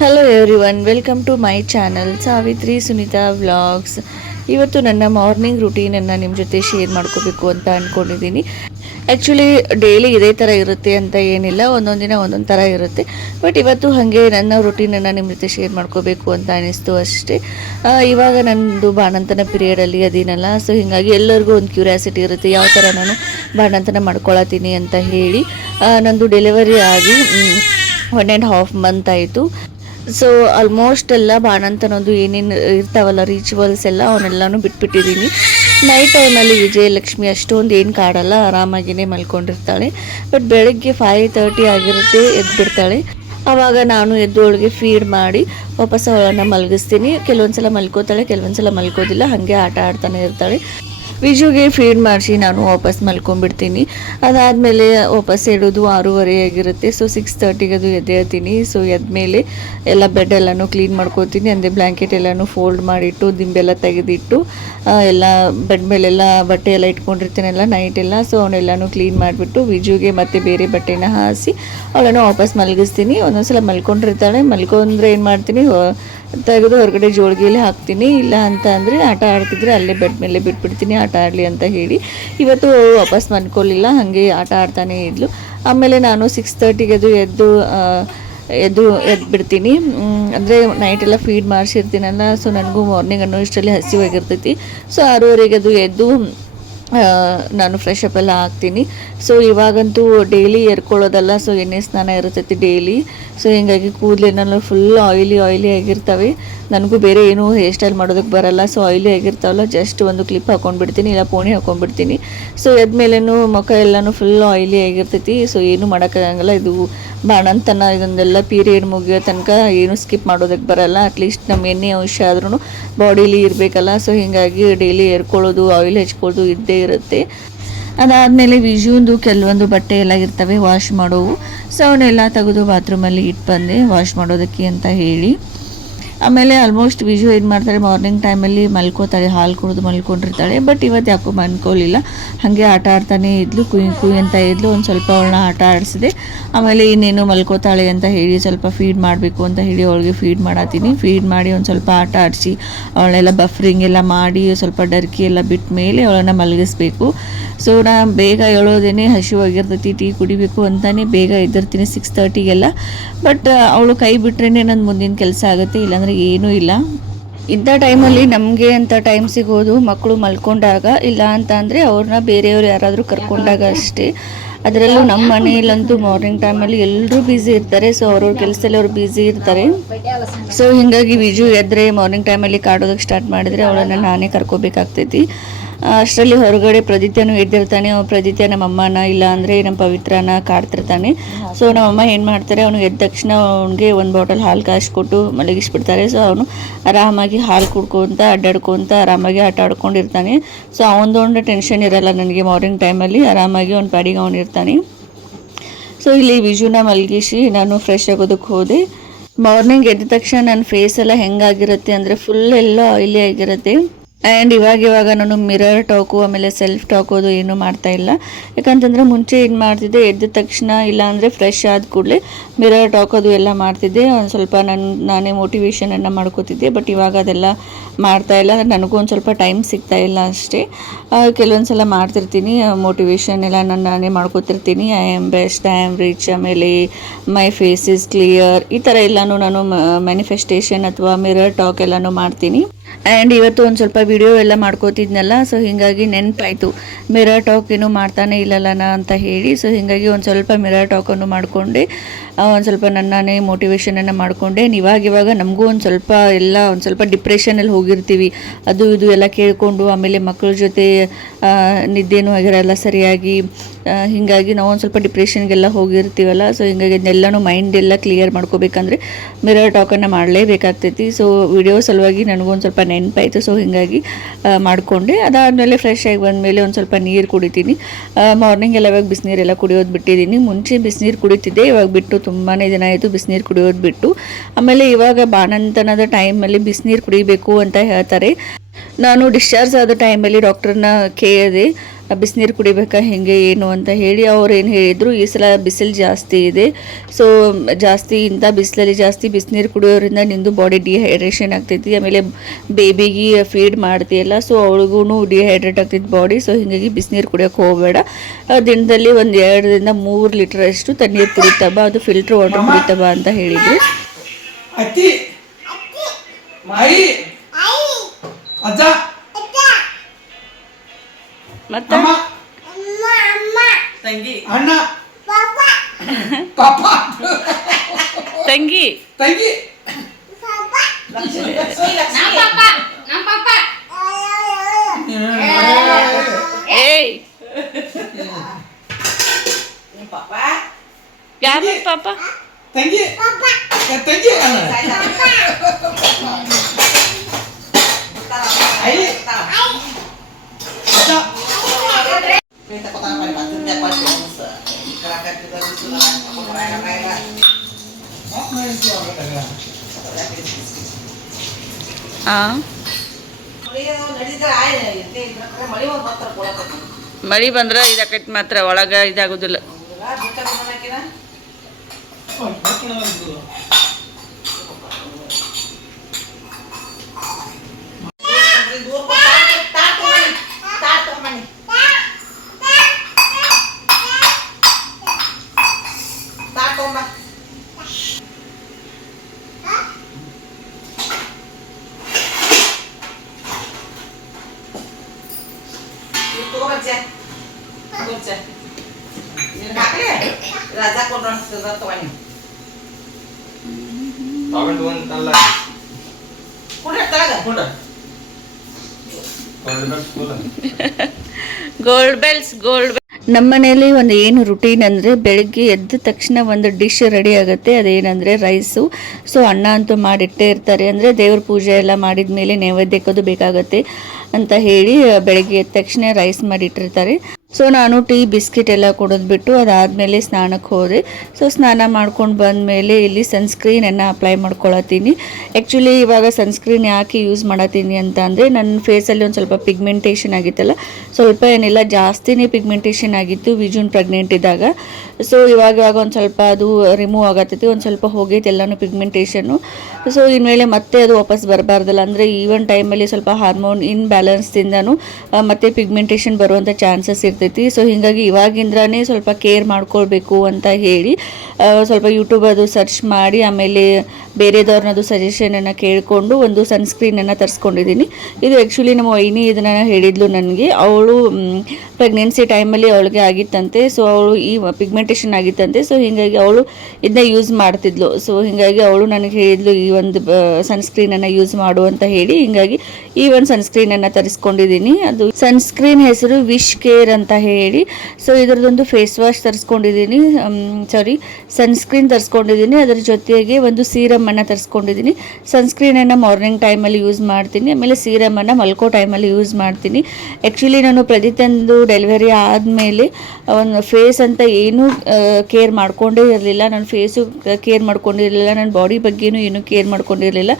Hello everyone, welcome to my channel Savitri Sunita vlogs. ಇವತ್ತು ನನ್ನ morning ರುಟೀನನ್ನು ನಿಮ್ಮ ಜೊತೆ ಶೇರ್ ಮಾಡ್ಕೋಬೇಕು ಅಂತ ಅಂದ್ಕೊಂಡಿದ್ದೀನಿ. ಆ್ಯಕ್ಚುಲಿ ಡೈಲಿ ಇದೇ ಥರ ಇರುತ್ತೆ ಅಂತ ಏನಿಲ್ಲ, ಒಂದೊಂದು ದಿನ ಒಂದೊಂದು ಥರ ಇರುತ್ತೆ. ಬಟ್ ಇವತ್ತು ಹಾಗೆ ನನ್ನ ರುಟೀನನ್ನು ನಿಮ್ಮ ಜೊತೆ ಶೇರ್ ಮಾಡ್ಕೋಬೇಕು ಅಂತ ಅನ್ನಿಸ್ತು ಅಷ್ಟೇ. ಇವಾಗ ನನ್ನದು ಬಾಣಂತನ ಪೀರಿಯಡಲ್ಲಿ ಅದೇನಲ್ಲ, ಸೊ ಹೀಗಾಗಿ ಎಲ್ಲರಿಗೂ ಒಂದು ಕ್ಯೂರಿಯಾಸಿಟಿ ಇರುತ್ತೆ ಯಾವ ಥರ ನಾನು ಬಾಣಂತನ ಮಾಡ್ಕೊಳತ್ತೀನಿ ಅಂತ ಹೇಳಿ. ನಂದು ಡೆಲಿವರಿ ಆಗಿ 1.5 ಮಂತ್ ಆಯಿತು. ಸೊ ಆಲ್ಮೋಸ್ಟ್ ಎಲ್ಲ ಬಾಣಂತನೊಂದು ಏನೇನು ಇರ್ತಾವಲ್ಲ ರಿಚುವಲ್ಸ್ ಎಲ್ಲ ಅವನ್ನೆಲ್ಲನೂ ಬಿಟ್ಬಿಟ್ಟಿದ್ದೀನಿ. ನೈಟ್ ಟೈಮಲ್ಲಿ ವಿಜಯಲಕ್ಷ್ಮಿ ಅಷ್ಟೊಂದು ಏನು ಕಾಡಲ್ಲ, ಆರಾಮಾಗಿಯೇ ಮಲ್ಕೊಂಡಿರ್ತಾಳೆ. ಬಟ್ ಬೆಳಗ್ಗೆ 5:30 ಆಗಿರುತ್ತೆ, ಎದ್ಬಿಡ್ತಾಳೆ. ಆವಾಗ ನಾನು ಎದ್ದು ಅವಳಿಗೆ ಫೀಡ್ ಮಾಡಿ ವಾಪಸ್ ಅವಳನ್ನು ಮಲಗಿಸ್ತೀನಿ. ಕೆಲವೊಂದು ಸಲ ಮಲ್ಕೋತಾಳೆ, ಕೆಲವೊಂದು ಸಲ ಮಲ್ಕೋದಿಲ್ಲ, ಹಾಗೆ ಆಟ ಆಡ್ತಾನೆ ಇರ್ತಾಳೆ. ವಿಜುಗೆ ಫೀಡ್ ಮಾಡಿಸಿ ನಾನು ವಾಪಸ್ ಮಲ್ಕೊಂಡ್ಬಿಡ್ತೀನಿ. ಅದಾದಮೇಲೆ ವಾಪಸ್ ಎಡೋದು 6:30 ಆಗಿರುತ್ತೆ. ಸೊ 6:30ಗೆ ಅದು ಎದ್ದೇಳ್ತೀನಿ. ಸೊ ಎದ್ಮೇಲೆ ಎಲ್ಲ ಬೆಡ್ ಎಲ್ಲನೂ ಕ್ಲೀನ್ ಮಾಡ್ಕೋತೀನಿ. ಅಂದರೆ ಬ್ಲ್ಯಾಂಕೆಟ್ ಎಲ್ಲನೂ ಫೋಲ್ಡ್ ಮಾಡಿಟ್ಟು ದಿಂಬೆಲ್ಲ ತೆಗೆದಿಟ್ಟು ಎಲ್ಲ ಬೆಡ್ ಮೇಲೆಲ್ಲ ಬಟ್ಟೆ ಎಲ್ಲ ಇಟ್ಕೊಂಡಿರ್ತೀನಲ್ಲ ನೈಟ್ ಎಲ್ಲ. ಸೊ ಅವನ್ನೆಲ್ಲನೂ ಕ್ಲೀನ್ ಮಾಡಿಬಿಟ್ಟು ವಿಜುಗೆ ಮತ್ತೆ ಬೇರೆ ಬಟ್ಟೆನ ಹಾಸಿ ಅವಳನ್ನು ವಾಪಸ್ ಮಲಗಿಸ್ತೀನಿ. ಒಂದೊಂದ್ಸಲ ಮಲ್ಕೊಂಡಿರ್ತಾಳೆ, ಮಲ್ಕೊಂಡ್ರೆ ಏನು ಮಾಡ್ತೀನಿ, ತೆಗೆದು ಹೊರಗಡೆ ಜೋಳಿಗೆಯಲ್ಲಿ ಹಾಕ್ತೀನಿ. ಇಲ್ಲ ಅಂತ ಅಂದರೆ ಆಟ ಆಡ್ತಿದ್ರೆ ಅಲ್ಲೇ ಬೆಡ್ ಮೇಲೆ ಬಿಟ್ಬಿಡ್ತೀನಿ, ಆಟ ಆಡಲಿ ಅಂತ ಹೇಳಿ. ಇವತ್ತು ವಾಪಸ್ ಮಲ್ಕೊಳ್ಳಿಲ್ಲ, ಹಾಗೆ ಆಟ ಆಡ್ತಾನೆ ಇದ್ಲು. ಆಮೇಲೆ ನಾನು 6:30ಗೆ ಎದ್ದು ಬಿಡ್ತೀನಿ. ಅಂದರೆ ನೈಟೆಲ್ಲ ಫೀಡ್ ಮಾಡಿಸಿರ್ತೀನಲ್ಲ, ಸೊ ನನಗೂ ಮಾರ್ನಿಂಗ್ ಅನ್ನೋ ಇಷ್ಟರಲ್ಲಿ ಹಸಿವಾಗಿರ್ತೈತಿ. ಸೊ 6:30ಗೆ ಎದ್ದು ನಾನು ಫ್ರೆಶ್ ಅಪ್ ಎಲ್ಲ ಆಗ್ತೀನಿ. ಸೊ ಇವಾಗಂತೂ ಡೈಲಿ ಎರ್ಕೊಳ್ಳೋದಲ್ಲ, ಸೊ ಎಣ್ಣೆ ಸ್ನಾನ ಇರ್ತೈತಿ ಡೈಲಿ. ಸೊ ಹೀಗಾಗಿ ಕೂದಲೇನಲ್ಲ ಫುಲ್ ಆಯಿಲಿ ಆಗಿರ್ತವೆ. ನನಗೂ ಬೇರೆ ಏನೂ ಹೇರ್ ಸ್ಟೈಲ್ ಮಾಡೋದಕ್ಕೆ ಬರಲ್ಲ. ಸೊ ಆಯಿಲಿ ಆಗಿರ್ತಾವಲ್ಲ, ಜಸ್ಟ್ ಒಂದು ಕ್ಲಿಪ್ ಹಾಕೊಂಡ್ಬಿಡ್ತೀನಿ, ಇಲ್ಲ ಪೋಣಿ ಹಾಕೊಂಡ್ಬಿಡ್ತೀನಿ. ಸೊ ಎದ್ಮೇಲೆನೂ ಮುಖ ಎಲ್ಲನೂ ಫುಲ್ ಆಯಿಲಿ ಆಗಿರ್ತೈತಿ. ಸೊ ಏನೂ ಮಾಡೋಕ್ಕಾಗಲ್ಲ. ಇದು ಬಾಣಂತನ ಇದೊಂದೆಲ್ಲ ಪೀರಿಯಡ್ ಮುಗಿಯೋ ತನಕ ಏನು ಸ್ಕಿಪ್ ಮಾಡೋದಕ್ಕೆ ಬರಲ್ಲ. ಅಟ್ಲೀಸ್ಟ್ ನಮ್ಮ ಎಣ್ಣೆ ಅಂಶ ಆದ್ರೂ ಬಾಡೀಲಿ ಇರಬೇಕಲ್ಲ. ಸೊ ಹೀಗಾಗಿ ಡೈಲಿ ಎರ್ಕೊಳ್ಳೋದು, ಆಯಿಲ್ ಹಚ್ಕೊಳ್ಳೋದು ಇದ್ದೇ ಇರುತ್ತೆ. ಅದಾದಮೇಲೆ ವಿಜುಂದು ಕೆಲವೊಂದು ಬಟ್ಟೆ ಎಲ್ಲ ಇರ್ತವೆ ವಾಶ್ ಮಾಡೋವು. ಸೊ ಅವನ್ನೆಲ್ಲ ತೆಗೆದು ಬಾತ್ರೂಮಲ್ಲಿ ಇಟ್ಟು ಬಂದೆ ವಾಶ್ ಮಾಡೋದಕ್ಕೆ ಅಂತ ಹೇಳಿ. ಆಮೇಲೆ ಆಲ್ಮೋಸ್ಟ್ ವಿಜು ಏನು ಮಾಡ್ತಾಳೆ, ಮಾರ್ನಿಂಗ್ ಟೈಮಲ್ಲಿ ಮಲ್ಕೋತಾಳೆ, ಹಾಲು ಕುಡಿದು ಮಲ್ಕೊಂಡಿರ್ತಾಳೆ. ಬಟ್ ಇವತ್ತು ಯಾಕೋ ಮಲ್ಕೊಳ್ಳಿಲ್ಲ, ಹಾಗೆ ಆಟ ಆಡ್ತಾನೆ ಇದ್ಲು, ಕುಯ್ ಅಂತ ಇದ್ಲು. ಒಂದು ಸ್ವಲ್ಪ ಅವಳನ್ನ ಆಟ ಆಡಿಸಿದೆ. ಆಮೇಲೆ ಇನ್ನೇನು ಮಲ್ಕೋತಾಳೆ ಅಂತ ಹೇಳಿ ಸ್ವಲ್ಪ ಫೀಡ್ ಮಾಡಬೇಕು ಅಂತ ಹೇಳಿ ಅವಳಿಗೆ ಫೀಡ್ ಮಾಡತ್ತೀನಿ. ಫೀಡ್ ಮಾಡಿ ಒಂದು ಸ್ವಲ್ಪ ಆಟ ಆಡಿಸಿ ಅವಳನ್ನೆಲ್ಲ ಬಫ್ರಿಂಗ್ ಎಲ್ಲ ಮಾಡಿ ಸ್ವಲ್ಪ ಡರ್ಕಿ ಎಲ್ಲ ಬಿಟ್ಟ ಮೇಲೆ ಅವಳನ್ನು ಮಲಗಿಸ್ಬೇಕು. ಸೊ ನಾನು ಬೇಗ ಹೇಳೋದೇನೆ ಹಸಿವಾಗಿರ್ತೈತಿ, ಟೀ ಕುಡಿಬೇಕು ಅಂತಲೇ ಬೇಗ ಎದ್ದಿರ್ತೀನಿ 6:30ಗೆಲ್ಲ. ಬಟ್ ಅವಳು ಕೈ ಬಿಟ್ರೇ ನನ್ನ ಮುಂದಿನ ಕೆಲಸ ಆಗುತ್ತೆ, ಇಲ್ಲಾಂದರೆ ಏನೂ ಇಲ್ಲ. ಇಂಥ ಟೈಮಲ್ಲಿ ನಮಗೆ ಅಂತ ಟೈಮ್ ಸಿಗೋದು ಮಕ್ಕಳು ಮಲ್ಕೊಂಡಾಗ, ಇಲ್ಲ ಅಂತ ಅಂದರೆ ಅವ್ರನ್ನ ಬೇರೆಯವ್ರು ಯಾರಾದರೂ ಕರ್ಕೊಂಡಾಗ ಅಷ್ಟೇ. ಅದರಲ್ಲೂ ನಮ್ಮ ಮನೆಯಲ್ಲಂತೂ ಮಾರ್ನಿಂಗ್ ಟೈಮಲ್ಲಿ ಎಲ್ಲರೂ ಬ್ಯುಸಿ ಇರ್ತಾರೆ. ಸೊ ಅವ್ರವ್ರ ಕೆಲಸದಲ್ಲಿ ಅವ್ರು ಬ್ಯುಸಿ ಇರ್ತಾರೆ. ಸೊ ಹೀಗಾಗಿ ವಿಜು ಎದ್ದರೆ ಮಾರ್ನಿಂಗ್ ಟೈಮಲ್ಲಿ ಕಾಡೋದಕ್ಕೆ ಸ್ಟಾರ್ಟ್ ಮಾಡಿದರೆ ಅವಳನ್ನು ನಾನೇ ಕರ್ಕೋಬೇಕಾಗ್ತೈತಿ. ಅಷ್ಟರಲ್ಲಿ ಹೊರಗಡೆ ಪ್ರದಿತ್ಯನೂ ಎದ್ದಿರ್ತಾನೆ. ಪ್ರದಿತ್ಯ ನಮ್ಮ ಅಮ್ಮನ ಇಲ್ಲ ಅಂದರೆ ನಮ್ಮ ಪವಿತ್ರನ ಕಾಡ್ತಿರ್ತಾನೆ. ಸೊ ನಮ್ಮಮ್ಮ ಏನು ಮಾಡ್ತಾರೆ, ಅವನು ಎದ್ದ ತಕ್ಷಣ ಅವನಿಗೆ ಒಂದು ಬಾಟಲ್ ಹಾಲು ಕಾಯಿಸ್ಕೊಟ್ಟು ಮಲಗಿಸ್ಬಿಡ್ತಾರೆ. ಸೊ ಅವನು ಆರಾಮಾಗಿ ಹಾಲು ಕುಡ್ಕೊತ ಅಡ್ಡಾಡ್ಕೊತ ಆರಾಮಾಗಿ ಆಟ ಆಡ್ಕೊಂಡಿರ್ತಾನೆ. ಸೊ ಅವನದೊಂದು ಟೆನ್ಷನ್ ಇರಲ್ಲ ನನಗೆ ಮಾರ್ನಿಂಗ್ ಟೈಮಲ್ಲಿ, ಆರಾಮಾಗಿ ಅವ್ನ ಪಾಡಿಗೆ ಅವನು ಇರ್ತಾನೆ. ಸೊ ಇಲ್ಲಿ ವಿಜುನ ಮಲಗಿಸಿ ನಾನು ಫ್ರೆಶ್ ಆಗೋದಕ್ಕೆ ಹೋದೆ. ಮಾರ್ನಿಂಗ್ ಎದ್ದ ತಕ್ಷಣ ನನ್ನ ಫೇಸ್ ಎಲ್ಲ ಹೆಂಗಾಗಿರುತ್ತೆ ಅಂದರೆ ಫುಲ್ ಎಲ್ಲ ಆಯಿಲಿ ಆಗಿರುತ್ತೆ. ಆ್ಯಂಡ್ ಇವಾಗ ನಾನು ಮಿರರ್ ಟಾಕು ಆಮೇಲೆ ಸೆಲ್ಫ್ ಟಾಕೋದು ಏನೂ ಮಾಡ್ತಾ ಇಲ್ಲ. ಯಾಕಂತಂದರೆ ಮುಂಚೆ ಏನು ಮಾಡ್ತಿದ್ದೆ, ಎದ್ದ ತಕ್ಷಣ ಇಲ್ಲಾಂದರೆ ಫ್ರೆಶ್ ಆದ ಕೂಡಲೇ ಮಿರರ್ ಟಾಕೋದು ಎಲ್ಲ ಮಾಡ್ತಿದ್ದೆ. ಒಂದು ಸ್ವಲ್ಪ ನಾನೇ ಮೋಟಿವೇಶನನ್ನು ಮಾಡ್ಕೋತಿದ್ದೆ. ಬಟ್ ಇವಾಗ ಅದೆಲ್ಲ ಮಾಡ್ತಾ ಇಲ್ಲ, ನನಗೂ ಒಂದು ಸ್ವಲ್ಪ ಟೈಮ್ ಸಿಗ್ತಾ ಇಲ್ಲ ಅಷ್ಟೇ. ಕೆಲವೊಂದು ಸಲ ಮಾಡ್ತಿರ್ತೀನಿ ಮೋಟಿವೇಶನ್ ಎಲ್ಲ, ನಾನೇ ಮಾಡ್ಕೋತಿರ್ತೀನಿ. I am best, I am rich, ಆಮೇಲೆ ಮೈ ಫೇಸ್ ಇಸ್ ಕ್ಲಿಯರ್, ಈ ಥರ ಎಲ್ಲನೂ ನಾನು ಮ್ಯಾನಿಫೆಸ್ಟೇಷನ್ ಅಥವಾ ಮಿರರ್ ಟಾಕ್ ಎಲ್ಲನೂ ಮಾಡ್ತೀನಿ. ಆ್ಯಂಡ್ ಇವತ್ತು ಒಂದು ಸ್ವಲ್ಪ ವಿಡಿಯೋ ಎಲ್ಲ ಮಾಡ್ಕೋತಿದ್ನಲ್ಲ, ಸೊ ಹೀಗಾಗಿ ನೆನಪಾಯಿತು ಮಿರರ್ ಟಾಕ್ ಏನೂ ಮಾಡ್ತಾನೆ ಇಲ್ಲಲ್ಲ ಅಂತ ಹೇಳಿ. ಸೊ ಹೀಗಾಗಿ ಒಂದು ಸ್ವಲ್ಪ ಮಿರರ್ ಟಾಕನ್ನು ಮಾಡಿಕೊಂಡೆ, ಒಂದು ಸ್ವಲ್ಪ ನನ್ನೇ ಮೋಟಿವೇಶನನ್ನು ಮಾಡಿಕೊಂಡೆ. ಇವಾಗ ನಮಗೂ ಒಂದು ಸ್ವಲ್ಪ ಡಿಪ್ರೆಷನಲ್ಲಿ ಹೋಗಿರ್ತೀವಿ, ಅದು ಇದು ಎಲ್ಲ ಕೇಳಿಕೊಂಡು. ಆಮೇಲೆ ಮಕ್ಕಳ ಜೊತೆ ನಿದ್ದೆನೂ ಆಗಿರಲ್ಲ ಸರಿಯಾಗಿ. ಹೀಗಾಗಿ ನಾವು ಒಂದು ಸ್ವಲ್ಪ ಡಿಪ್ರೆಷನ್ಗೆಲ್ಲ ಹೋಗಿರ್ತೀವಲ್ಲ. ಸೊ ಹೀಗಾಗಿ ಅದನ್ನೆಲ್ಲನೂ ಮೈಂಡ್ ಎಲ್ಲ ಕ್ಲಿಯರ್ ಮಾಡ್ಕೋಬೇಕಂದ್ರೆ ಮಿರರ್ ಟಾಕನ್ನು ಮಾಡಲೇಬೇಕಾಗ್ತೈತಿ. ಸೊ ವಿಡಿಯೋ ಸಲುವಾಗಿ ನನಗೊಂದು ಸ್ವಲ್ಪ ನೆನಪಾಯಿತು. ಸೊ ಹೀಗಾಗಿ ಮಾಡಿಕೊಂಡೆ. ಅದಾದಮೇಲೆ ಫ್ರೆಶ್ ಆಗಿ ಬಂದಮೇಲೆ ಒಂದು ಸ್ವಲ್ಪ ನೀರು ಕುಡಿತೀನಿ. ಮಾರ್ನಿಂಗ್ ಎಲ್ಲ ಇವಾಗ ಬಿಸಿನೀರೆಲ್ಲ ಕುಡಿಯೋದು ಬಿಟ್ಟಿದ್ದೀನಿ. ಮುಂಚೆ ಬಿಸಿನೀರು ಕುಡಿತಿದ್ದೆ, ಇವಾಗ ಬಿಟ್ಟು ತುಂಬಾ ದಿನ ಆಯಿತು ಬಿಸಿನೀರು ಕುಡಿಯೋದು ಬಿಟ್ಟು. ಆಮೇಲೆ ಇವಾಗ ಬಾಣಂತನದ ಟೈಮಲ್ಲಿ ಬಿಸಿನೀರು ಕುಡಿಬೇಕು ಅಂತ ಹೇಳ್ತಾರೆ. ನಾನು ಡಿಸ್ಚಾರ್ಜ್ ಆದ ಟೈಮಲ್ಲಿ ಡಾಕ್ಟ್ರನ್ನ ಕೇಳಿದೆ ಬಿಸಿನೀರು ಕುಡಿಬೇಕಾ ಹೇಗೆ ಏನು ಅಂತ ಹೇಳಿ. ಅವ್ರು ಏನು ಹೇಳಿದರು, ಈ ಸಲ ಬಿಸಿಲು ಜಾಸ್ತಿ ಇದೆ, ಸೊ ಜಾಸ್ತಿ ಇಂಥ ಬಿಸಿಲಲ್ಲಿ ಜಾಸ್ತಿ ಬಿಸಿನೀರು ಕುಡಿಯೋದ್ರಿಂದ ನಿಂದು ಬಾಡಿ ಡಿಹೈಡ್ರೇಷನ್ ಆಗ್ತೈತಿ, ಆಮೇಲೆ ಬೇಬಿಗೆ ಫೀಡ್ ಮಾಡ್ತೀಯಲ್ಲ ಸೊ ಅವಳಿಗೂ ಡಿಹೈಡ್ರೇಟ್ ಆಗ್ತೈತಿ ಬಾಡಿ, ಸೊ ಹೀಗಾಗಿ ಬಿಸಿನೀರು ಕುಡಿಯೋಕೆ ಹೋಗಬೇಡ, ದಿನದಲ್ಲಿ ಒಂದು 2 ರಿಂದ 3 ಲೀಟರ್ ಅಷ್ಟು ತಣ್ಣೀರು ಕುಡಿತಾ ಬಾ, ಅದು ಫಿಲ್ಟರ್ ವಾಟರ್ ಕುಡಿತಾ ಬಾ ಅಂತ ಹೇಳಿದರು. ಮತ್ತೆ ತಂಗಿ ತಂಗಿ ತಂಗಿ ಏಯ್ ಯಾರು ಪಾಪ ತಂಗಿ ತಂಗಿ ಮಳಿ ಬಂದ್ರೆ ಇದಾಕೈತಿ, ಮಾತ್ರ ಒಳಗ ಇದಾಗುದಿಲ್ಲ. राजा कोण तवानी तावंड वन तल्ला कुठे तळाಗ कुठे ಗೋಲ್ಡ್ ಬೆಲ್ಸ್ ನಮ್ಮ ಮನೆಯಲ್ಲಿ ಒಂದು ಏನು ರುಟೀನ್ ಅಂದರೆ ಬೆಳಗ್ಗೆ ಎದ್ದ ತಕ್ಷಣ ಒಂದು ಡಿಶ್ ರೆಡಿ ಆಗುತ್ತೆ, ಅದೇನಂದರೆ ರೈಸು. ಸೊ ಅನ್ನ ಅಂತೂ ಮಾಡಿಟ್ಟೇ ಇರ್ತಾರೆ, ಅಂದರೆ ದೇವ್ರ ಪೂಜೆ ಎಲ್ಲ ಮಾಡಿದ ಮೇಲೆ ನೈವೇದ್ಯಕ್ಕದು ಬೇಕಾಗುತ್ತೆ ಅಂತ ಹೇಳಿ ಬೆಳಗ್ಗೆ ಎದ್ದ ತಕ್ಷಣ ರೈಸ್ ಮಾಡಿಟ್ಟಿರ್ತಾರೆ. ಸೊ ನಾನು ಟೀ ಬಿಸ್ಕಿಟ್ ಎಲ್ಲ ಕುಡಿದ್ಬಿಟ್ಟು ಅದಾದಮೇಲೆ ಸ್ನಾನಕ್ಕೆ ಹೋದೆ. ಸೊ ಸ್ನಾನ ಮಾಡ್ಕೊಂಡು ಬಂದಮೇಲೆ ಇಲ್ಲಿ ಸನ್ಸ್ಕ್ರೀನನ್ನು ಅಪ್ಲೈ ಮಾಡ್ಕೊಳತ್ತೀನಿ. ಆ್ಯಕ್ಚುಲಿ ಇವಾಗ ಸನ್ಸ್ಕ್ರೀನ್ ಯಾಕೆ ಯೂಸ್ ಮಾಡತ್ತೀನಿ ಅಂತ ಅಂದರೆ ನನ್ನ ಫೇಸಲ್ಲಿ ಒಂದು ಸ್ವಲ್ಪ ಪಿಗ್ಮೆಂಟೇಷನ್ ಆಗಿತ್ತಲ್ಲ, ಸ್ವಲ್ಪ ಏನಿಲ್ಲ ಜಾಸ್ತಿನೇ ಪಿಗ್ಮೆಂಟೇಷನ್ ಆಗಿತ್ತು ವಿಜುನ್ ಪ್ರೆಗ್ನೆಂಟ್ ಇದ್ದಾಗ. ಸೊ ಇವಾಗ ಒಂದು ಸ್ವಲ್ಪ ಅದು ರಿಮೂವ್ ಆಗತ್ತೈತಿ, ಒಂದು ಸ್ವಲ್ಪ ಹೋಗೈತೆ ಎಲ್ಲನೂ ಪಿಗ್ಮೆಂಟೇಷನ್ನು. ಸೊ ಇನ್ಮೇಲೆ ಮತ್ತೆ ಅದು ವಾಪಸ್ ಬರಬಾರ್ದಲ್ಲ, ಅಂದರೆ ಈವನ್ ಟೈಮಲ್ಲಿ ಸ್ವಲ್ಪ ಹಾರ್ಮೋನ್ ಇನ್ಬ್ಯಾಲೆನ್ಸ್ದಿಂದನೂ ಮತ್ತೆ ಪಿಗ್ಮೆಂಟೇಷನ್ ಬರುವಂಥ ಚಾನ್ಸಸ್ ಇರ್ತೈತಿ. ಸೊ ಹೀಗಾಗಿ ಇವಾಗಿಂದ್ರೇ ಸ್ವಲ್ಪ ಕೇರ್ ಮಾಡ್ಕೊಳ್ಬೇಕು ಅಂತ ಹೇಳಿ ಸ್ವಲ್ಪ ಯೂಟ್ಯೂಬ್ ಅದು ಸರ್ಚ್ ಮಾಡಿ ಆಮೇಲೆ ಬೇರೆದವ್ರನ್ನದು ಸಜೆಷನನ್ನು ಕೇಳಿಕೊಂಡು ಒಂದು ಸನ್ಸ್ಕ್ರೀನನ್ನು ತರಿಸ್ಕೊಂಡಿದ್ದೀನಿ. ಇದು ಆ್ಯಕ್ಚುಲಿ ನಮ್ಮ ವೈನಿ ಇದನ್ನು ಹೇಳಿದ್ಲು ನನಗೆ. ಅವಳು ಪ್ರೆಗ್ನೆನ್ಸಿ ಟೈಮಲ್ಲಿ ಅವಳಿಗೆ ಆಗಿತ್ತಂತೆ, ಸೊ ಅವಳು ಈ ಪಿಗ್ಮೆಂಟೇಷನ್ ಆಗಿತ್ತಂತೆ, ಸೊ ಹೀಗಾಗಿ ಅವಳು ಇದನ್ನ ಯೂಸ್ ಮಾಡ್ತಿದ್ಲು. ಸೊ ಹೀಗಾಗಿ ಅವಳು ನನಗೆ ಹೇಳಿದ್ಲು ಈ ಒಂದು ಸನ್ಸ್ಕ್ರೀನನ್ನು ಯೂಸ್ ಮಾಡು ಅಂತ ಹೇಳಿ, ಹೀಗಾಗಿ ಈ ಒಂದು ಸನ್ಸ್ಕ್ರೀನನ್ನು ತರಿಸ್ಕೊಂಡಿದ್ದೀನಿ. ಅದು ಸನ್ಸ್ಕ್ರೀನ್ ಹೆಸರು ವಿಶ್ ಕೇರ್ ಅಂತ ಹೇಳಿ. ಸೊ ಇದರದೊಂದು ಫೇಸ್ ವಾಶ್ ತರಿಸ್ಕೊಂಡಿದ್ದೀನಿ, ಸನ್ಸ್ಕ್ರೀನ್ ತರಿಸ್ಕೊಂಡಿದ್ದೀನಿ, ಅದರ ಜೊತೆಗೆ ಒಂದು ಸೀರಮನ್ನು ತರಿಸ್ಕೊಂಡಿದ್ದೀನಿ. ಸನ್ಸ್ಕ್ರೀನನ್ನು ಮಾರ್ನಿಂಗ್ ಟೈಮಲ್ಲಿ ಯೂಸ್ ಮಾಡ್ತೀನಿ, ಆಮೇಲೆ ಸೀರಮನ್ನು ಮಲ್ಕೋ ಟೈಮಲ್ಲಿ ಯೂಸ್ ಮಾಡ್ತೀನಿ. ಆ್ಯಕ್ಚುಲಿ ನಾನು ಪ್ರತಿತಂದು ಡೆಲಿವರಿ ಆದಮೇಲೆ ಒಂದು ಫೇಸ್ ಅಂತ ಏನೂ ಕೇರ್ ಮಾಡ್ಕೊಂಡೇ ಇರಲಿಲ್ಲ, ನನ್ನ ಫೇಸು ಕೇರ್ ಮಾಡ್ಕೊಂಡಿರಲಿಲ್ಲ, ನನ್ನ ಬಾಡಿ ಬಗ್ಗೆನೂ ಏನೂ ಕೇರ್ ಮಾಡ್ಕೊಂಡಿರಲಿಲ್ಲ.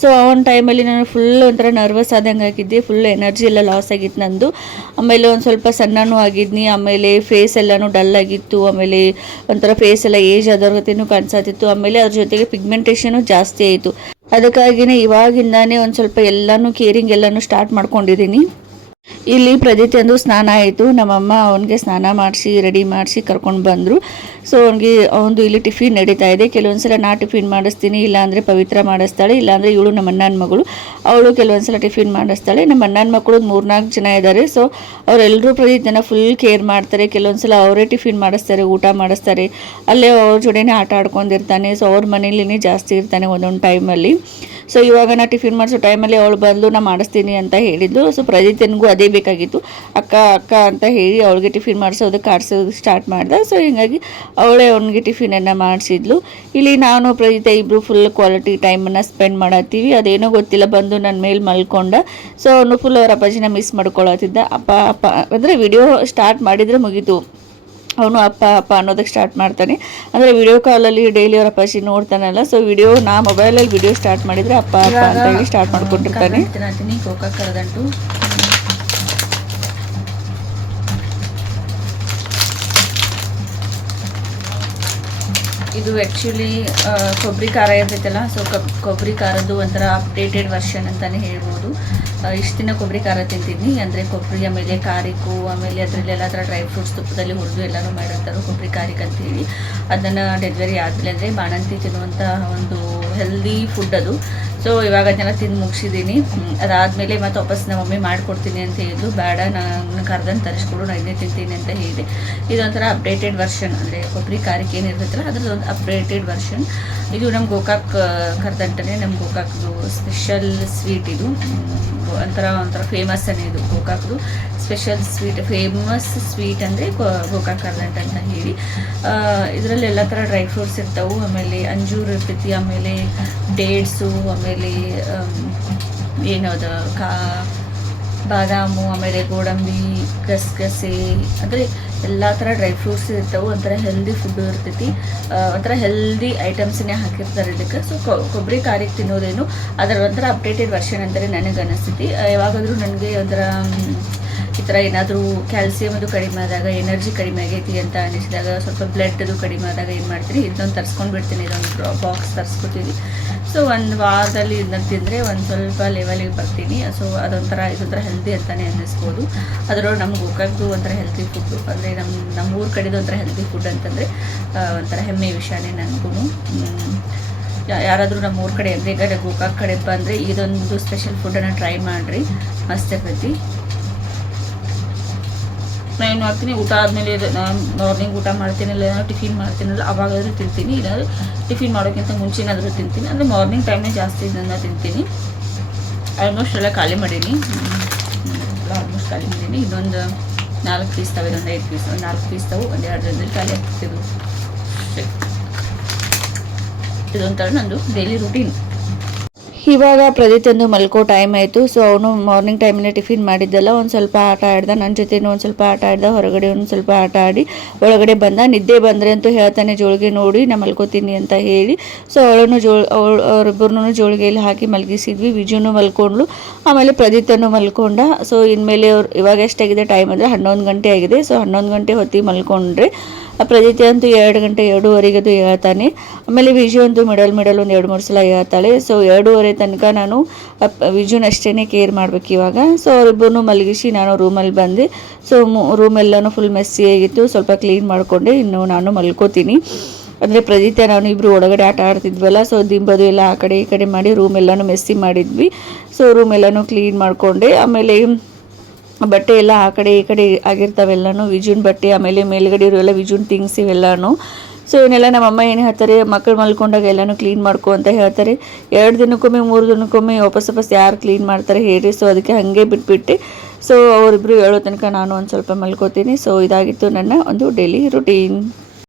ಸೊ ಆ ಒಂದು ಟೈಮಲ್ಲಿ ನಾನು ಫುಲ್ ಒಂಥರ ನರ್ವಸ್ ಆದಂಗೆ ಆಗಿದ್ದೆ, ಫುಲ್ ಎನರ್ಜಿ ಎಲ್ಲ ಲಾಸ್ ಆಗಿತ್ತು ನಂದು. ಆಮೇಲೆ ಒಂದು ಸ್ವಲ್ಪ ಸಣ್ಣನೂ ಆಗಿದ್ನಿ, ಆಮೇಲೆ ಫೇಸ್ ಎಲ್ಲನೂ ಡಲ್ ಆಗಿತ್ತು, ಆಮೇಲೆ ಒಂಥರ ಫೇಸ್ ಎಲ್ಲ ಏಜ್ ಆದವ್ರಿಗೇನು ಕಾಣಿಸ್ತಿತ್ತು, ಆಮೇಲೆ ಅದ್ರ ಜೊತೆಗೆ ಪಿಗ್ಮೆಂಟೇಷನು ಜಾಸ್ತಿ ಆಯಿತು. ಅದಕ್ಕಾಗಿಯೇ ಇವಾಗಿಂದಾನೇ ಒಂದು ಸ್ವಲ್ಪ ಎಲ್ಲನೂ ಕೇರಿಂಗ್ ಎಲ್ಲನೂ ಸ್ಟಾರ್ಟ್ ಮಾಡ್ಕೊಂಡಿದ್ದೀನಿ. ಇಲ್ಲಿ ಪ್ರದೀತ್ ಎಂದು ಸ್ನಾನ ಆಯಿತು, ನಮ್ಮಮ್ಮ ಅವನಿಗೆ ಸ್ನಾನ ಮಾಡಿಸಿ ರೆಡಿ ಮಾಡಿಸಿ ಕರ್ಕೊಂಡು ಬಂದರು. ಸೊ ಅವನಿಗೆ ಅವನು ಇಲ್ಲಿ ಟಿಫಿನ್ ನಡೀತಾ ಇದೆ. ಕೆಲವೊಂದು ಸಲ ನಾ ಟಿಫಿನ್ ಮಾಡಿಸ್ತೀನಿ, ಇಲ್ಲಾಂದರೆ ಪವಿತ್ರ ಮಾಡಿಸ್ತಾಳೆ, ಇಲ್ಲಾಂದರೆ ಇವಳು ನಮ್ಮ ಅಣ್ಣನ ಮಗಳು, ಅವಳು ಕೆಲವೊಂದು ಸಲ ಟಿಫಿನ್ ಮಾಡಿಸ್ತಾಳೆ. ನಮ್ಮ ಅಣ್ಣನ ಮಕ್ಕಳು 3-4 ಜನ ಇದ್ದಾರೆ. ಸೊ ಅವರೆಲ್ಲರೂ ಪ್ರದೀತನ ಫುಲ್ ಕೇರ್ ಮಾಡ್ತಾರೆ. ಕೆಲವೊಂದು ಸಲ ಅವರೇ ಟಿಫಿನ್ ಮಾಡಿಸ್ತಾರೆ, ಊಟ ಮಾಡಿಸ್ತಾರೆ, ಅಲ್ಲೇ ಅವ್ರ ಜೋಡಿನೇ ಆಟ ಆಡ್ಕೊಂಡಿರ್ತಾನೆ. ಸೊ ಅವ್ರ ಮನೇಲಿನೇ ಜಾಸ್ತಿ ಇರ್ತಾನೆ ಒಂದೊಂದು ಟೈಮಲ್ಲಿ. ಸೊ ಇವಾಗ ನಾ ಟಿಫಿನ್ ಮಾಡಿಸೋ ಟೈಮಲ್ಲಿ ಅವಳು ಬಂದು ನಾ ಮಾಡಿಸ್ತೀನಿ ಅಂತ ಹೇಳಿದ್ಲು. ಸೊ ಪ್ರದೀತನಿಗೂ ಅದೇ ಬೇಕಾಗಿತ್ತು, ಅಕ್ಕ ಅಕ್ಕ ಅಂತ ಹೇಳಿ ಅವಳಿಗೆ ಟಿಫಿನ್ ಮಾಡಿಸೋದಕ್ಕೆ ಆಡಿಸೋದು ಸ್ಟಾರ್ಟ್ ಮಾಡ್ದೆ. ಸೊ ಹೀಗಾಗಿ ಅವಳೇ ಅವನಿಗೆ ಟಿಫಿನನ್ನು ಮಾಡಿಸಿದ್ಲು. ಇಲ್ಲಿ ನಾನು ಪ್ರದೀತ ಇಬ್ಬರು ಫುಲ್ ಕ್ವಾಲಿಟಿ ಟೈಮನ್ನು ಸ್ಪೆಂಡ್ ಮಾಡತ್ತೀವಿ. ಅದೇನೋ ಗೊತ್ತಿಲ್ಲ, ಬಂದು ನನ್ನ ಮೇಲೆ ಮಲ್ಕೊಂಡ. ಸೊ ಅವನು ಫುಲ್ ಅವ್ರ ಅಪ್ಪಾಜಿನ ಮಿಸ್ ಮಾಡ್ಕೊಳತ್ತಿದ್ದ. ಅಪ್ಪ ಅಂದರೆ ವಿಡಿಯೋ ಸ್ಟಾರ್ಟ್ ಮಾಡಿದರೆ ಮುಗೀತು, ಅವನು ಅಪ್ಪ ಅಪ್ಪ ಅನ್ನೋದಕ್ಕೆ ಸ್ಟಾರ್ಟ್ ಮಾಡ್ತಾನೆ. ಅಂದರೆ ವಿಡಿಯೋ ಕಾಲಲ್ಲಿ ಡೈಲಿ ಅವ್ರ ಅಪ್ಪಾಜಿ ನೋಡ್ತಾನಲ್ಲ, ಸೊ ನಾ ಮೊಬೈಲಲ್ಲಿ ವಿಡಿಯೋ ಸ್ಟಾರ್ಟ್ ಮಾಡಿದರೆ ಅಪ್ಪ ಅಪ್ಪ ಅಂತ ಹೇಳಿ ಸ್ಟಾರ್ಟ್ ಮಾಡ್ಕೊಂಡಿರ್ತಾನೆ. ತಿನ್ನತೀನಿ ಗೋಕಾಕ್ ಕರದಂಟು. ಇದು ಆ್ಯಕ್ಚುಲಿ ಕೊಬ್ಬರಿ ಖಾರ ಇರ್ತೈತಲ್ಲ, ಸೊ ಕೊಬ್ಬರಿ ಖಾರದ್ದು ಒಂಥರ ಅಪ್ಡೇಟೆಡ್ ವರ್ಷನ್ ಅಂತಲೇ ಹೇಳ್ಬೋದು. ಇಷ್ಟು ದಿನ ಕೊಬ್ಬರಿ ಖಾರ ತಿಂತಿದ್ನಿ, ಅಂದರೆ ಕೊಬ್ಬರಿ ಆಮೇಲೆ ಕಾರಿಕು ಆಮೇಲೆ ಅದರಲ್ಲಿ ಎಲ್ಲ ಥರ ಡ್ರೈ ಫ್ರೂಟ್ಸ್ ತುಪ್ಪದಲ್ಲಿ ಹುರಿದು ಎಲ್ಲನೂ ಮಾಡಿರ್ತಾರೆ ಕೊಬ್ಬರಿ ಕಾರಿಕ್ ಅಂತೇಳಿ. ಅದನ್ನು ಡೆಲಿವರಿ ಆದಮೇಲೆ ಅಂದರೆ ಬಾಣಂತಿ ತಿನ್ನುವಂಥ ಒಂದು ಹೆಲ್ದಿ ಫುಡ್ ಅದು. ಸೊ ಇವಾಗ ಅದನ್ನೆಲ್ಲ ತಿಂದು ಮುಗಿಸಿದ್ದೀನಿ. ಅದಾದಮೇಲೆ ಮತ್ತೆ ವಾಪಸ್ ನಮ್ಮ ಮಮ್ಮಿ ಮಾಡಿಕೊಡ್ತೀನಿ ಅಂತ ಹೇಳಿದ್ರು. ಬೇಡ, ನಾನು ಕರ್ದಂಗೆ ತರಿಸ್ಕೊಡು, ನಾನು ಇದನ್ನೇ ತಿಂತೀನಿ ಅಂತ ಹೇಳಿದೆ. ಇದೊಂಥರ ಅಪ್ಡೇಟೆಡ್ ವರ್ಷನ್, ಅಂದರೆ ಕೊಬ್ಬರಿ ಖಾರಕ್ಕೆ ಏನಿರ್ತೈತಲ್ಲ ಅದ್ರದ್ದು ಒಂದು ಅಪ್ಡೇಟೆಡ್ ವರ್ಷನ್. ಇದು ನಮ್ಮ ಗೋಕಾಕ್ ಕರ್ದಂಟನೇ, ನಮ್ಮ ಗೋಕಾಕ್ದು ಸ್ಪೆಷಲ್ ಸ್ವೀಟ್ ಇದು. ಒಂಥರ ಫೇಮಸ್ಸೇ ಇದು ಗೋಕಾಕ್ದು ಸ್ಪೆಷಲ್ ಸ್ವೀಟ್. ಫೇಮಸ್ ಸ್ವೀಟ್ ಅಂದರೆ ಗೋಕಾಕ್ ಕರ್ದಂಟ ಅಂತ ಹೇಳಿ. ಇದರಲ್ಲಿ ಎಲ್ಲ ಥರ ಡ್ರೈ ಫ್ರೂಟ್ಸ್ ಇರ್ತವೆ, ಆಮೇಲೆ ಅಂಜೂರು ಇರ್ತೈತಿ, ಆಮೇಲೆ ಡೇಟ್ಸು, ಆಮೇಲೆ ಏನದು ಬಾದಾಮು, ಆಮೇಲೆ ಗೋಡಂಬಿ, ಗಸಗಸೆ, ಅಂದರೆ ಎಲ್ಲ ಥರ ಡ್ರೈ ಫ್ರೂಟ್ಸ್ ಇರ್ತವೆ. ಒಂಥರ ಹೆಲ್ದಿ ಫುಡ್ಡು ಇರ್ತೈತಿ, ಒಂಥರ ಹೆಲ್ದಿ ಐಟಮ್ಸನ್ನೇ ಹಾಕಿರ್ತಾರೆ ಇದಕ್ಕೆ. ಸೊ ಕೊಬ್ಬರಿ ಖಾರಿಗೆ ತಿನ್ನೋದೇನು ಅದರ ಒಂಥರ ಅಪ್ಡೇಟೆಡ್ ವರ್ಷನ್ ಅಂತಲೇ ನನಗೆ ಅನಿಸ್ತೈತಿ. ಯಾವಾಗಾದರೂ ನನಗೆ ಒಂಥರ ಈ ಥರ ಏನಾದರೂ ಕ್ಯಾಲ್ಸಿಯಮ್ ಅದು ಕಡಿಮೆ ಆದಾಗ, ಎನರ್ಜಿ ಕಡಿಮೆ ಆಗೈತಿ ಅಂತ ಅನಿಸಿದಾಗ, ಸ್ವಲ್ಪ ಬ್ಲಡ್ ಅದು ಕಡಿಮೆ ಆದಾಗ ಏನು ಮಾಡ್ತೀನಿ, ಇದೊಂದು ತರಿಸ್ಕೊಂಡು ಬಿಡ್ತೀನಿ. ಇದೊಂದು ಬಾಕ್ಸ್ ತರಿಸ್ಕೊತೀವಿ. ಸೊ ಒಂದು ವಾರದಲ್ಲಿ ಇದನ್ನ ತಿಂದರೆ ಒಂದು ಸ್ವಲ್ಪ ಲೆವೆಲಿಗೆ ಬರ್ತೀನಿ. ಸೊ ಇದೊಂಥರ ಹೆಲ್ದಿ ಅಂತಲೇ ಅನ್ನಿಸ್ಬೋದು. ಅದರೊಳಗೆ ನಮ್ಗೆ ಗೋಕಾಕ್ದು ಒಂಥರ ಹೆಲ್ದಿ ಫುಡ್ಡು, ಅಂದರೆ ನಮ್ಮ ಊರ ಕಡೆದು ಒಂಥರ ಹೆಲ್ದಿ ಫುಡ್ ಅಂತಂದರೆ ಒಂಥರ ಹೆಮ್ಮೆ ವಿಷಯನೇ ನನಗೂ. ಯಾರಾದರೂ ನಮ್ಮ ಊರ ಕಡೆ ಅಂದರೆ ಈಗ ಗೋಕಾಕ್ ಕಡೆ ಬಂದರೆ ಇದೊಂದು ಸ್ಪೆಷಲ್ ಫುಡ್ಡನ್ನು ಟ್ರೈ ಮಾಡಿರಿ, ಮಸ್ತ್ ಇರ್ತೈತಿ. ನಾನು ಏನು ಮಾಡ್ತೀನಿ, ಊಟ ಆದಮೇಲೆ ನಾನು ಮಾರ್ನಿಂಗ್ ಊಟ ಮಾಡ್ತೀನಲ್ಲ, ಏನಾದ್ರು ಟಿಫಿನ್ ಮಾಡ್ತೀನಲ್ಲ ಅವಾಗಾದರೂ ತಿಂತೀನಿ. ಇಲ್ಲಾಂದರೆ ಟಿಫಿನ್ ಮಾಡೋಕ್ಕಿಂತ ಮುಂಚೆನಾದರೂ ತಿಂತೀನಿ. ಅಂದರೆ ಮಾರ್ನಿಂಗ್ ಟೈಮ್ನೇ ಜಾಸ್ತಿ ಇದನ್ನು ತಿಂತೀನಿ. ಆಲ್ಮೋಸ್ಟ್ ಎಲ್ಲ ಖಾಲಿ ಮಾಡೀನಿ, ಆಲ್ಮೋಸ್ಟ್ ಖಾಲಿ ಮಾಡೀನಿ. ಇದೊಂದು 4 ಪೀಸ್ ತವೆ, ಇದೊಂದು 5 ಪೀಸ್, ಒಂದು 4 ಪೀಸ್ ತವು, ಒಂದು 2 ದಿನದಲ್ಲಿ ಖಾಲಿ ಆಗ್ತಿದ್ದು. ಇದೊಂಥರ ನಂದು ಡೈಲಿ ರೂಟೀನ್. ಇವಾಗ ಪ್ರದೀತಂದು ಮಲ್ಕೋ ಟೈಮ್ ಆಯಿತು. ಸೊ ಅವನು ಮಾರ್ನಿಂಗ್ ಟೈಮಲ್ಲೇ ಟಿಫಿನ್ ಮಾಡಿದ್ದಲ್ಲ, ಒಂದು ಸ್ವಲ್ಪ ಆಟ ಆಡ್ದ, ನನ್ನ ಜೊತೆನೂ ಒಂದು ಸ್ವಲ್ಪ ಆಟ ಆಡ್ದ, ಹೊರಗಡೆ ಒಂದು ಸ್ವಲ್ಪ ಆಟ ಆಡಿ ಒಳಗಡೆ ಬಂದ. ನಿದ್ದೆ ಬಂದರೆ ಅಂತೂ ಹೇಳ್ತಾನೆ, ಜೋಳಿಗೆ ನೋಡಿ ನಾ ಮಲ್ಕೋತೀನಿ ಅಂತ ಹೇಳಿ. ಸೊ ಅವರಿಬ್ಬರನ್ನೂ ಜೋಳಿಗೆಯಲ್ಲಿ ಹಾಕಿ ಮಲಗಿಸಿದ್ವಿ. ವಿಜುನು ಮಲ್ಕೊಂಡ್ಲು, ಆಮೇಲೆ ಪ್ರದೀತನು ಮಲ್ಕೊಂಡ. ಸೊ ಇನ್ಮೇಲೆ ಇವಾಗ ಎಷ್ಟಾಗಿದೆ ಟೈಮ್ ಅಂದರೆ 11 ಗಂಟೆ ಆಗಿದೆ. ಸೊ 11 ಗಂಟೆ ಹೊತ್ತಿಗೆ ಮಲ್ಕೊಂಡ್ರೆ ಪ್ರದೀತ ಅಂತೂ 2 ಗಂಟೆ 2:30 ಅದು ಹೇಳ್ತಾನೆ. ಆಮೇಲೆ ವಿಜು ಅಂತೂ ಮಿಡಲ್ ಒಂದು 2-3 ಸಲ ಹೇಳ್ತಾಳೆ. ಸೊ 2:30 ತನಕ ನಾನು ವಿಜುನಷ್ಟೇ ಕೇರ್ ಮಾಡ್ಬೇಕು ಇವಾಗ. ಸೊ ಅವರಿಬ್ಬರನ್ನು ಮಲಗಿಸಿ ನಾನು ರೂಮಲ್ಲಿ ಬಂದೆ. ಸೊ ರೂಮೆಲ್ಲನೂ ಫುಲ್ ಮೆಸ್ಸಿ ಆಗಿತ್ತು, ಸ್ವಲ್ಪ ಕ್ಲೀನ್ ಮಾಡಿಕೊಂಡೆ. ಇನ್ನು ನಾನು ಮಲ್ಕೋತೀನಿ. ಅಂದರೆ ಪ್ರದೀತ ನಾನು ಇಬ್ಬರು ಒಳಗಡೆ ಆಟ ಆಡ್ತಿದ್ವಲ್ಲ, ಸೊ ದಿಂಬದು ಎಲ್ಲ ಆ ಕಡೆ ಈ ಕಡೆ ಮಾಡಿ ರೂಮೆಲ್ಲನೂ ಮೆಸ್ಸಿ ಮಾಡಿದ್ವಿ. ಸೊ ರೂಮೆಲ್ಲನೂ ಕ್ಲೀನ್ ಮಾಡಿಕೊಂಡೆ. ಆಮೇಲೆ ಬಟ್ಟೆ ಎಲ್ಲ ಆ ಕಡೆ ಈ ಕಡೆ ಆಗಿರ್ತಾವೆಲ್ಲನೂ, ವಿಜುನ್ ಬಟ್ಟೆ, ಆಮೇಲೆ ಮೇಲ್ಗಡೆ ಇರೋಲ್ಲ ವಿಜುನ್ ಥಿಂಗ್ಸ್ ಇವೆಲ್ಲನೂ. ಸೊ ಇವನ್ನೆಲ್ಲ ನಮ್ಮಮ್ಮ ಏನು ಹೇಳ್ತಾರೆ, ಮಕ್ಕಳು ಮಲ್ಕೊಂಡಾಗ ಎಲ್ಲನೂ ಕ್ಲೀನ್ ಮಾಡ್ಕೊ ಅಂತ ಹೇಳ್ತಾರೆ. 2 ದಿನಕ್ಕೊಮ್ಮೆ 3 ದಿನಕ್ಕೊಮ್ಮೆ ವಾಪಸ್ ಯಾರು ಕ್ಲೀನ್ ಮಾಡ್ತಾರೆ ಹೇಳಿ. ಸೊ ಅದಕ್ಕೆ ಹಾಗೆ ಬಿಟ್ಬಿಟ್ಟು ಸೊ ಅವರಿಬ್ಬರು ಹೇಳೋ ತನಕ ನಾನು ಒಂದು ಸ್ವಲ್ಪ ಮಲ್ಕೋತೀನಿ. ಸೊ ಇದಾಗಿತ್ತು ನನ್ನ ಒಂದು ಡೈಲಿ ರುಟೀನ್.